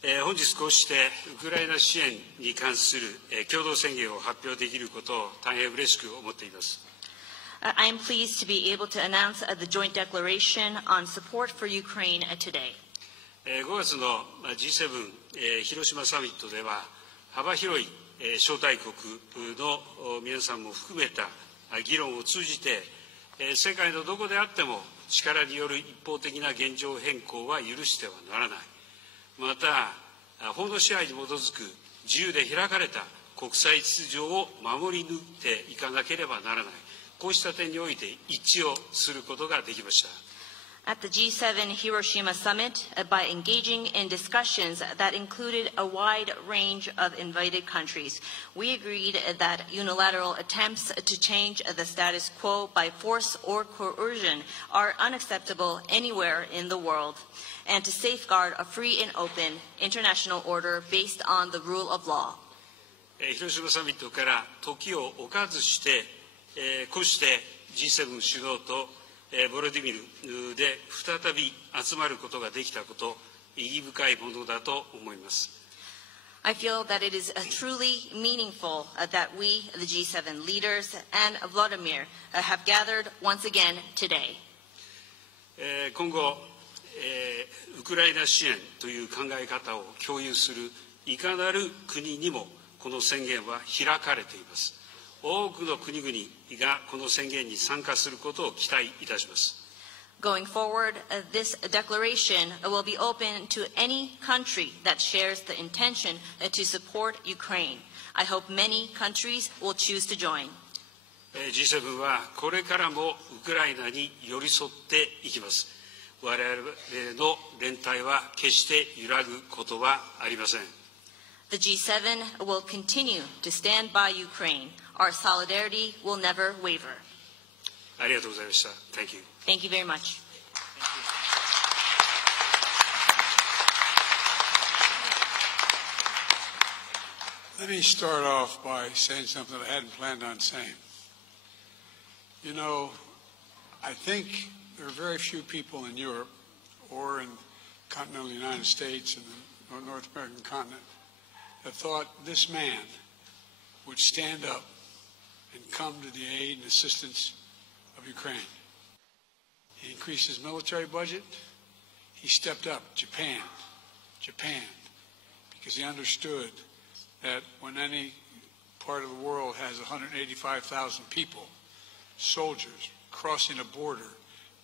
本日こうしてウクライナ支援に関する共同宣言を発表できることを大変嬉しく思っています。I am pleased to be able to announce the joint declaration on support for Ukraine today. 5月の G7 広島サミットでは幅広い招待国の皆さんも含めた議論を通じて世界のどこであっても力による一方的な現状変更は許してはならない。また、法の支配に基づく自由で開かれた国際秩序を守り抜いていかなければならない。こうした点において一致をすることができました。At the G7 Hiroshima summit, by engaging in discussions that included a wide range of invited countries, we agreed that unilateral attempts to change the status quo by force or coercion are unacceptable anywhere in the world, and to safeguard a free and open international order based on the rule of law. 広島サミットから時を置かずして、こうして G7 首脳とボロディミルで再び集まることができたこと、意義深いものだと思います。I feel that it is truly meaningful that we, the G7 leaders, and Volodymyr have gathered once again today. 今後、ウクライナ支援という考え方を共有するいかなる国にもこの宣言は開かれています。多くの国々がこの宣言に参加することを期待いたします。Going forward, this declaration will be open to any country that shares the intention to support Ukraine. I hope many countries will choose to join. G7 はこれからもウクライナに寄り添っていきます。我々の連帯は決して揺らぐことはありません。The G7 will continue to stand by Ukraine. Our solidarity will never waver. ありがとうございました。Thank you. Thank you very much. Let me start off by saying something that I hadn't planned on saying. You know, I think there are very few people in Europe or in continental United States and the North American continent that thought this man would stand up and come to the aid and assistance of Ukraine. He increased his military budget. He stepped up Japan, because he understood that when any part of the world has 185,000 people, soldiers, crossing a border,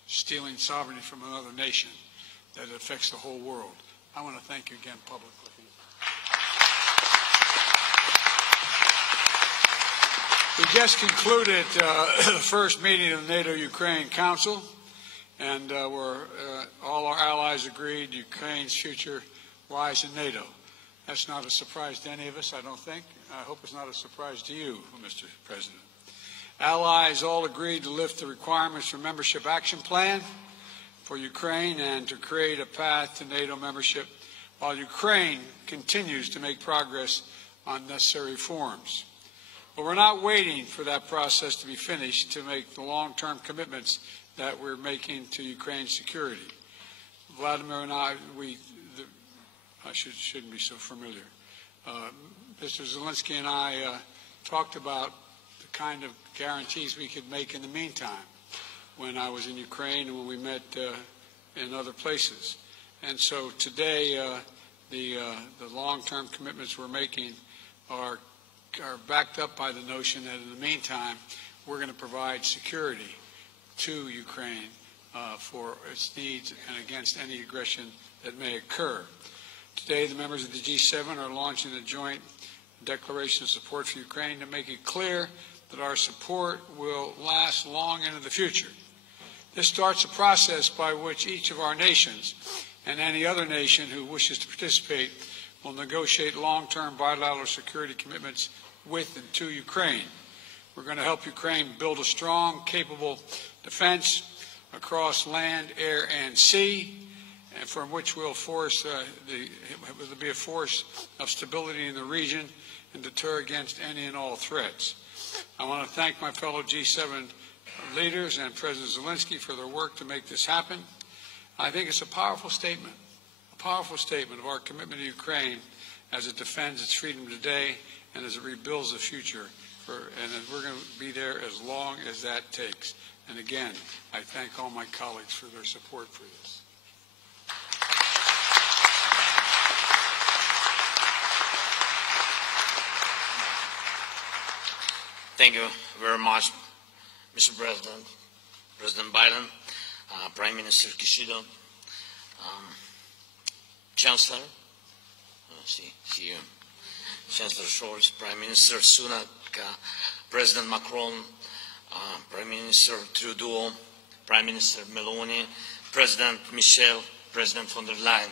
stealing sovereignty from another nation, that it affects the whole world. I want to thank you again publicly. We just concluded the first meeting of the NATO-Ukraine Council, and all our allies agreed Ukraine's future lies in NATO. That's not a surprise to any of us, I don't think. I hope it's not a surprise to you, Mr. President. Allies all agreed to lift the requirements for membership action plan for Ukraine and to create a path to NATO membership while Ukraine continues to make progress on necessary reforms. But we're not waiting for that process to be finished to make the long-term commitments that we're making to Ukraine's security. Vladimir and I shouldn't be so familiar. Mr. Zelensky and I talked about the kind of guarantees we could make in the meantime when I was in Ukraine and when we met in other places. And so today, the long-term commitments we're making are backed up by the notion that in the meantime, we're going to provide security to Ukraine for its needs and against any aggression that may occur. Today, the members of the G7 are launching a joint declaration of support for Ukraine to make it clear that our support will last long into the future. This starts a process by which each of our nations and any other nation who wishes to participate will negotiate long-term bilateral security commitments with and to Ukraine. We're going to help Ukraine build a strong, capable defense across land, air, and sea, and from which will be a force of stability in the region and deter against any and all threats. I want to thank my fellow G7 leaders and President Zelensky for their work to make this happen. I think it's a powerful statement a powerful statement of our commitment to Ukraine as it defends its freedom today and as it rebuilds the future. And we're going to be there as long as that takes. And again, I thank all my colleagues for their support for this. Thank you very much, Mr. President, President Biden, Prime Minister Kishida, Chancellor, see you, Chancellor Scholze, Prime Minister Sunak, President Macrone, Prime Minister Trudeau, Prime Minister Melony, President Michel, President von der Leyen.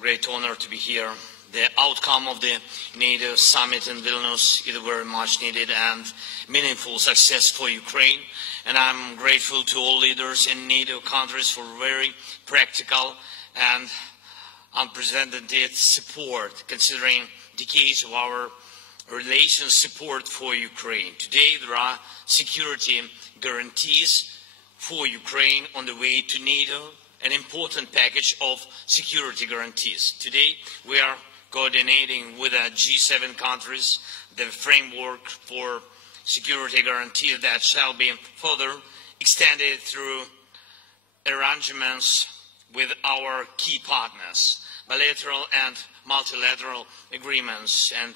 Great honor to be here. The outcome of the NATO summit in Vilnius is very much needed and meaningful success for Ukraine. And I'm grateful to all leaders in NATO countries for very practical and unprecedented support, considering decades of our relations support for Ukraine. Today, there are security guarantees for Ukraine on the way to NATO, an important package of security guarantees. Today, we are coordinating with the G7 countries the framework for security guarantees that shall be further extended through arrangements with our key partners, bilateral and multilateral agreements. And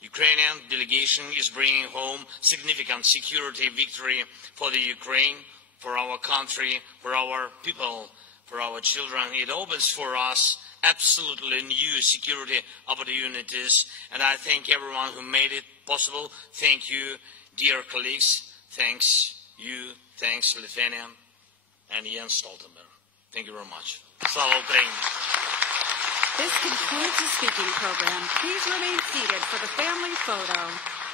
Ukrainian delegation is bringing home significant security victory for the Ukraine, for our country, for our people, for our children. It opens for us absolutely new security opportunities, and I thank everyone who made it possible. Thank you, dear colleagues. Thanks you. Thanks, Lithuania and Jens Stoltenberg. Thank you very much. Slava Ukraini. This concludes the speaking program. Please remain seated for the family photo.